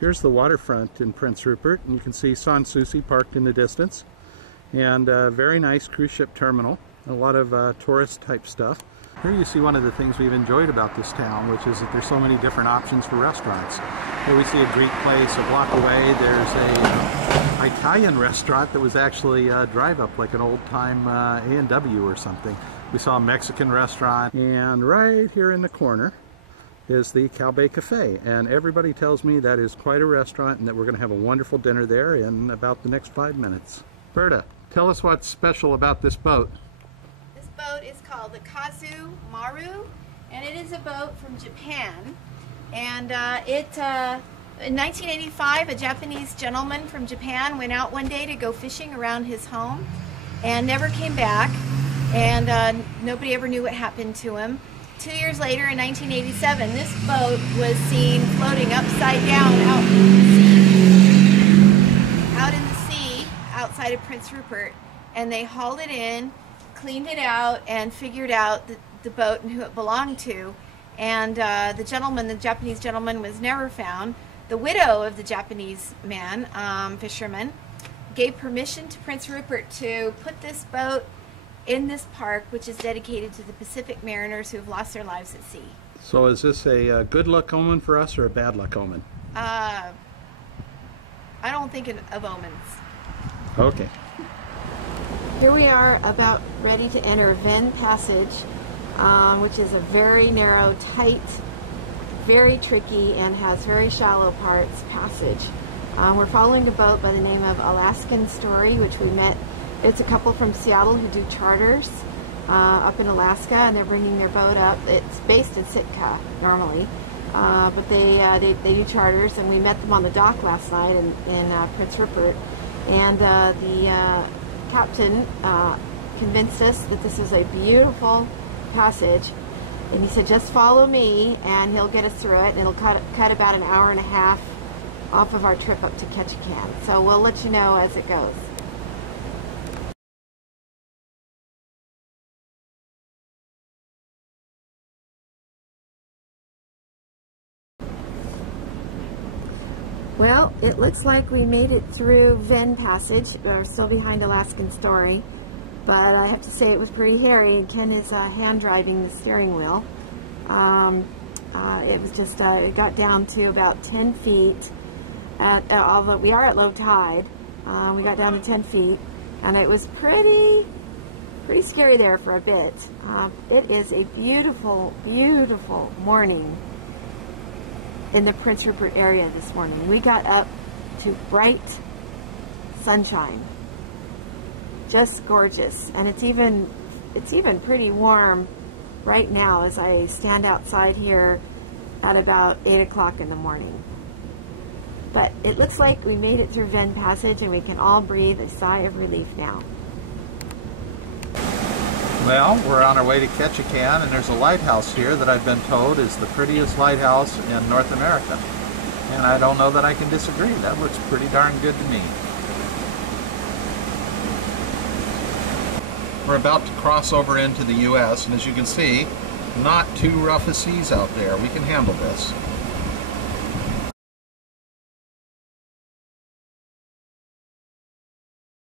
Here's the waterfront in Prince Rupert, and you can see Sushi parked in the distance. And a very nice cruise ship terminal. A lot of tourist type stuff. Here you see one of the things we've enjoyed about this town, which is that there's so many different options for restaurants. Here we see a Greek place. A block away there's a Italian restaurant that was actually a drive-up, like an old-time A&W or something. We saw a Mexican restaurant, and right here in the corner is the Cow Bay Cafe, and everybody tells me that is quite a restaurant and that we're going to have a wonderful dinner there in about the next 5 minutes. Berta, tell us what's special about this boat. This boat is called the Kazu Maru, and it is a boat from Japan. And in 1985, a Japanese gentleman from Japan went out one day to go fishing around his home and never came back, and nobody ever knew what happened to him. 2 years later, in 1987, this boat was seen floating upside down out in the sea outside of Prince Rupert, and they hauled it in, cleaned it out, and figured out the boat and who it belonged to. And the Japanese gentleman, was never found. The widow of the Japanese man, fisherman, gave permission to Prince Rupert to put this boat in this park, which is dedicated to the Pacific mariners who have lost their lives at sea. So is this a good luck omen for us or a bad luck omen? I don't think of omens. Okay. Here we are about ready to enter Ven Passage, which is a very narrow, tight, very tricky, and has very shallow parts passage. We're following a boat by the name of Alaskan Story, which we met. It's a couple from Seattle who do charters up in Alaska, and they're bringing their boat up. It's based in Sitka normally, but they do charters, and we met them on the dock last night in Prince Rupert. And the captain convinced us that this is a beautiful passage, and he said, just follow me and he'll get us through it, and it'll cut about an hour and a half off of our trip up to Ketchikan. So we'll let you know as it goes. Well, it looks like we made it through Ven Passage. We're still behind Alaskan Story, but I have to say it was pretty hairy, and Ken is hand driving the steering wheel. It was just, it got down to about 10 feet, although we are at low tide. We got down to 10 feet, and it was pretty scary there for a bit. It is a beautiful, beautiful morning in the Prince Rupert area this morning. We got up to bright sunshine. Just gorgeous. And it's even pretty warm right now as I stand outside here at about 8 o'clock in the morning. But it looks like we made it through Ven Passage, and we can all breathe a sigh of relief now. Well, we're on our way to Ketchikan, and there's a lighthouse here that I've been told is the prettiest lighthouse in North America. And I don't know that I can disagree. That looks pretty darn good to me. We're about to cross over into the U.S., and as you can see, not too rough a seas out there. We can handle this.